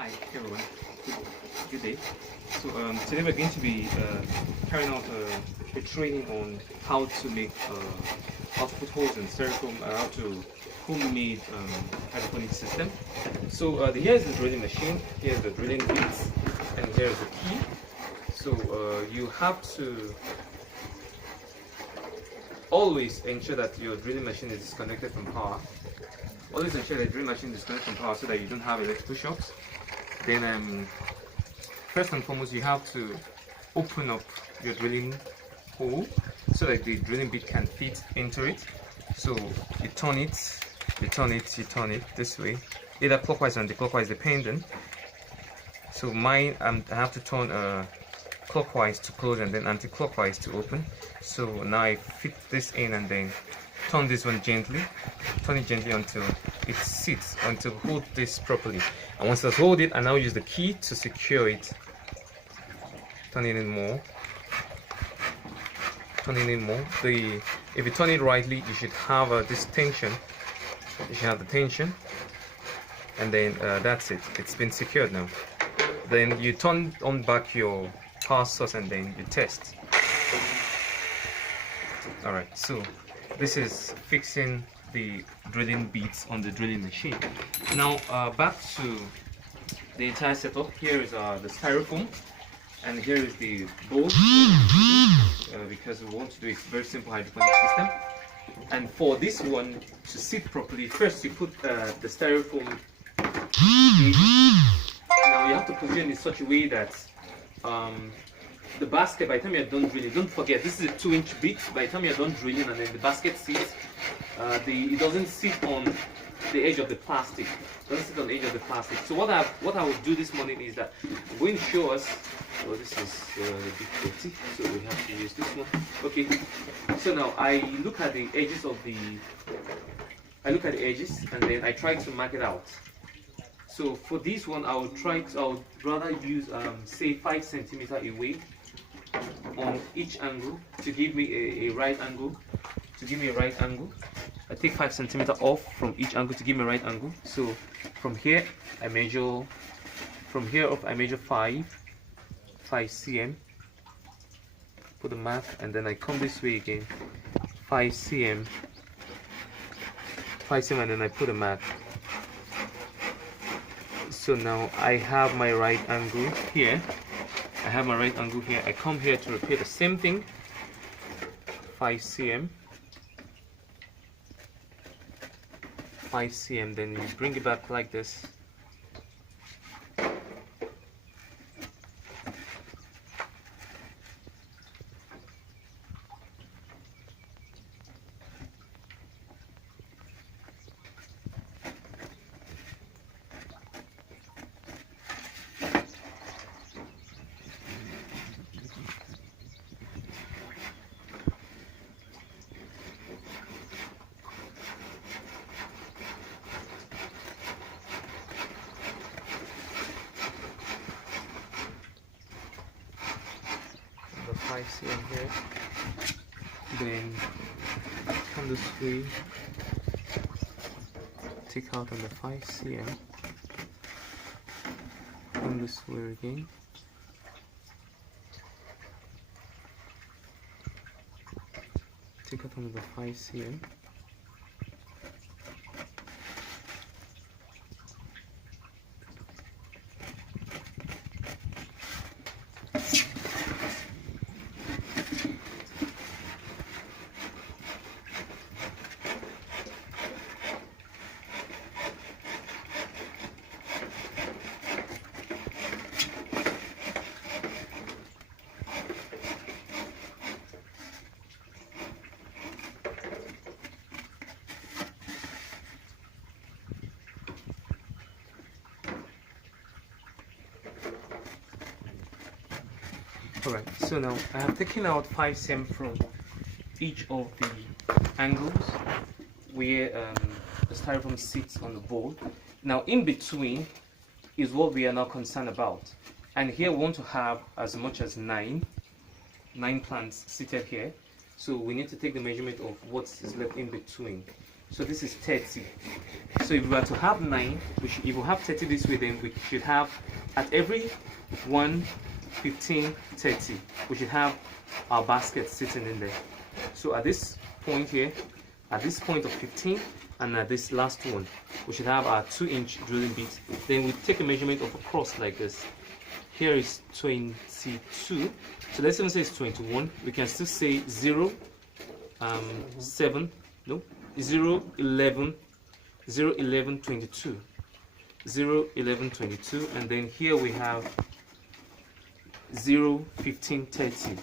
Hi everyone, good day. So today we're going to be carrying out a training on how to make how to put holes in styrofoam, how to homemade hydroponic system. So here's the drilling machine, here's the drilling bits, and here's the key. So you have to always ensure that your drilling machine is disconnected from power. Always ensure that the drilling machine is disconnected from power so that you don't have electrical shocks. Then first and foremost, you have to open up your drilling hole so that the drilling bit can fit into it. So you turn it, you turn it, you turn it this way, either clockwise or anti-clockwise depending. So mine, I have to turn clockwise to close and then anti-clockwise to open. So now I fit this in and then turn this one gently, turn it gently until it sits, until hold this properly. And once I hold it, I now use the key to secure it. Turn it in more, turn it in more. If you turn it rightly, you should have this tension. You should have the tension, and then that's it. It's been secured now. Then you turn on back your power source and then you test. All right, so this is fixing the drilling bits on the drilling machine. Now back to the entire setup. Here is the styrofoam, and here is the bowl, because we want to do a very simple hydroponic system. And for this one to sit properly, first you put the styrofoam. Now you have to position it in such a way that the basket, by the time you're done drilling, don't forget this is a 2-inch bit. By the time you're done drilling and then the basket sits, it doesn't sit on the edge of the plastic. It doesn't sit on the edge of the plastic. So what I will do this morning is that I'm going to show us. Oh, this is a bit dirty, so we have to use this one. Okay. So now I look at the edges of and then I try to mark it out. So for this one, I would rather use say 5 centimeters away on each angle to give me a right angle. I take 5 centimeters off from each angle to give me a right angle. So from here I measure, from here up I measure 5 cm. Put a mark, and then I come this way again, 5 cm, and then I put a mark. So now I have my right angle here. I come here to repeat the same thing, 5 cm, then you bring it back like this. The 5 cm here, then come this way, take out on the 5 cm, come this way again, take out on the 5 cm, Alright, so now I have taken out 5 cm from each of the angles where the styrofoam sits on the bowl. Now in between is what we are now concerned about, and here we want to have as much as 9 plants seated here. So we need to take the measurement of what is left in between. So this is 30. So if we were to have 9, if we have 30 this way, then we should have at every 1, 15, 30, we should have our basket sitting in there. So at this point here, at this point of 15, and at this last one, we should have our 2-inch drilling bit. Then we take a measurement of a cross like this. Here is 22. So let's even say it's 21. We can still say 0, 7, no, 0, 11, 0, 11, 22. 0, 11, 22. And then here we have 0, 15, 30.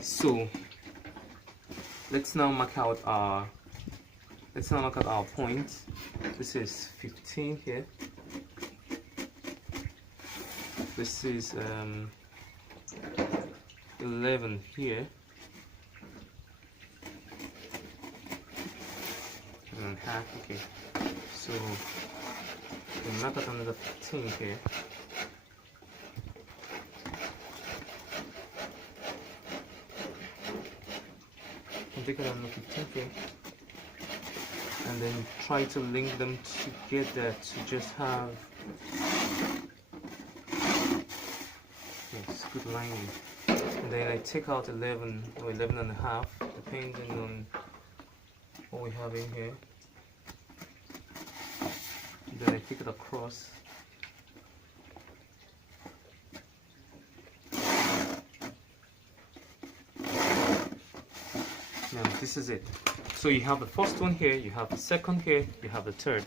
So let's now mark out our point. This is 15 here. This is 11 here. And half, okay. So we mark out another 15 here. Take it another 15 here. And then try to link them together to just have yes, good lining. And then I take out 11 or 11 and a half, depending on what we have in here. And then I take it across. Now this is it. So you have the first one here, you have the second here, you have the third,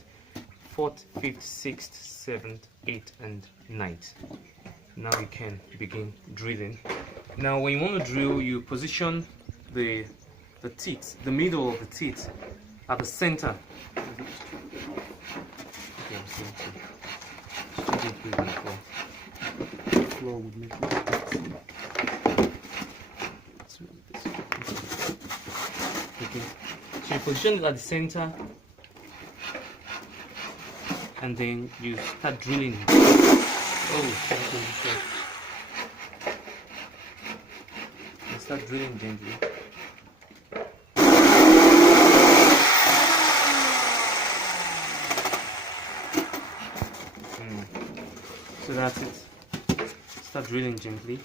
fourth, fifth, sixth, seventh, eighth, and ninth. Now you can begin drilling. Now when you want to drill, you position the teeth, the middle of the teeth, at the center. Floor would make it. Okay. So you position it at the center, and then you start drilling. Oh, you start drilling gently. So that's it. Start drilling gently.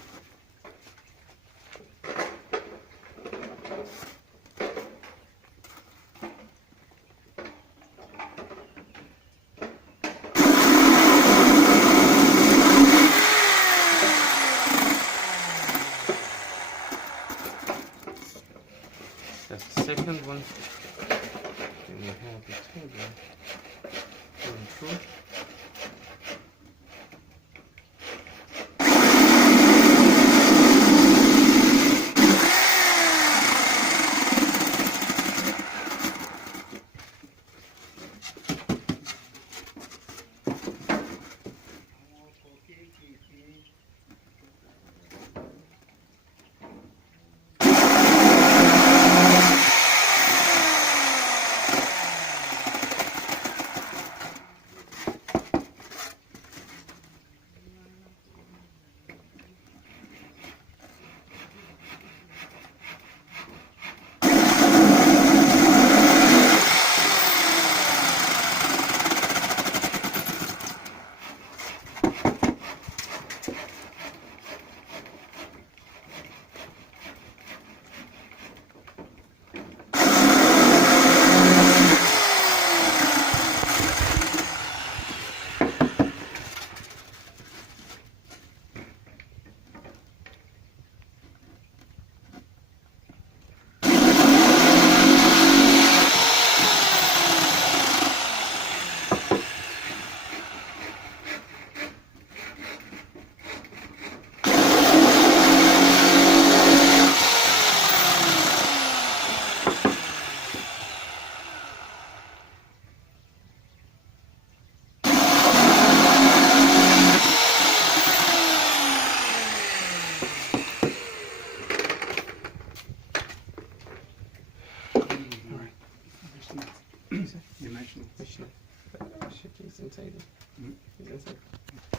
That's the second one. Then we have the third one. Going through.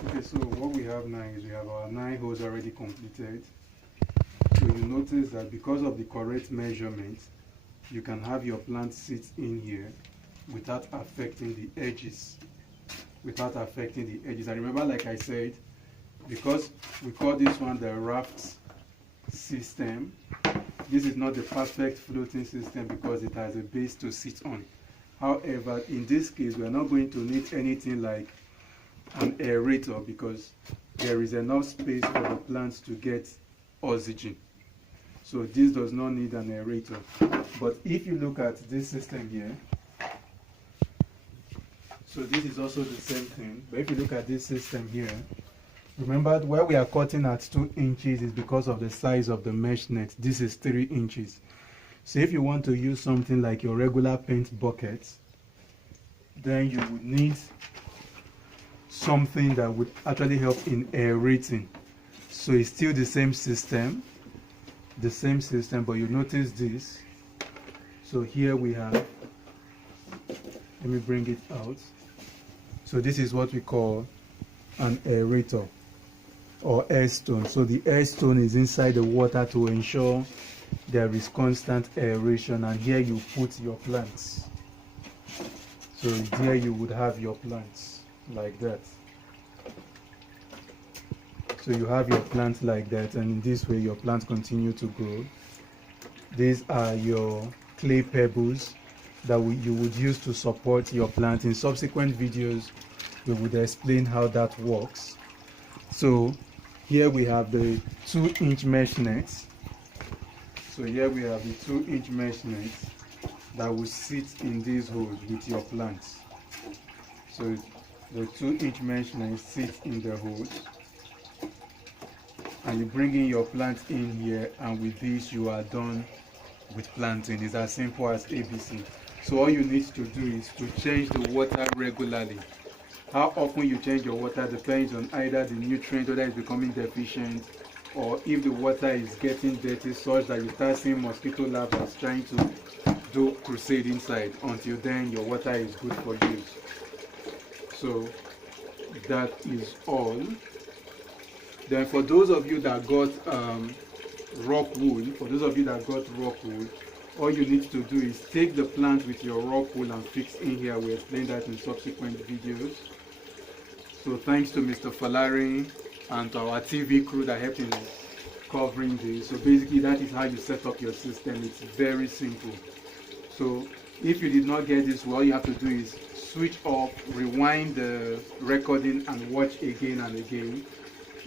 Okay, so what we have now is we have our 9 holes already completed. So you notice that because of the correct measurement, you can have your plant sit in here without affecting the edges. And remember, like I said, because we call this one the raft system, this is not the perfect floating system because it has a base to sit on. However, in this case, we are not going to need anything like an aerator because there is enough space for the plants to get oxygen. So this does not need an aerator. But if you look at this system here, so this is also the same thing. But if you look at this system here, remember where we are cutting at 2 inches is because of the size of the mesh net. This is 3 inches. So if you want to use something like your regular paint bucket, then you would need something that would actually help in aerating. So it's still the same system, but you notice this. So here we have, let me bring it out. So this is what we call an aerator or air stone. So the air stone is inside the water to ensure there is constant aeration, and here you put your plants. So here you would have your plants like that. So you have your plants like that, and in this way your plants continue to grow. These are your clay pebbles that you would use to support your plant. In subsequent videos we would explain how that works. So here we have the 2-inch mesh nets. So here we have the 2-inch mesh nets that will sit in these holes with your plants. So the 2-inch mesh nets sit in the holes, and you bring in your plant in here, and with this you are done with planting. It's as simple as ABC. So all you need to do is to change the water regularly. How often you change your water depends on either the nutrient, whether it's becoming deficient, or if the water is getting dirty such that you start seeing mosquito larvae trying to do crusade inside. Until then, your water is good for use. So that is all. Then for those of you that got rock wool, all you need to do is take the plant with your rock wool and fix in here. We explain that in subsequent videos. So thanks to Mr. Falari and to our TV crew that helped in covering this. So basically that is how you set up your system. It's very simple. So if you did not get this, all you have to do is switch off, rewind the recording and watch again and again.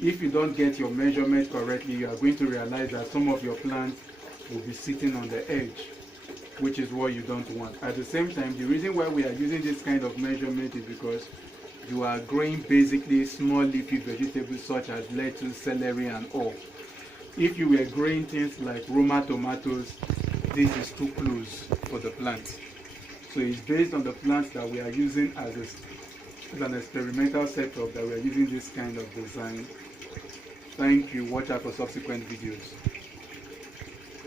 If you don't get your measurement correctly, you are going to realize that some of your plants will be sitting on the edge, which is what you don't want. At the same time, the reason why we are using this kind of measurement is because you are growing basically small leafy vegetables such as lettuce, celery and all. If you were growing things like Roma tomatoes, this is too close for the plant. So it's based on the plants that we are using as an experimental setup that we are using this kind of design. Thank you. Watch out for subsequent videos.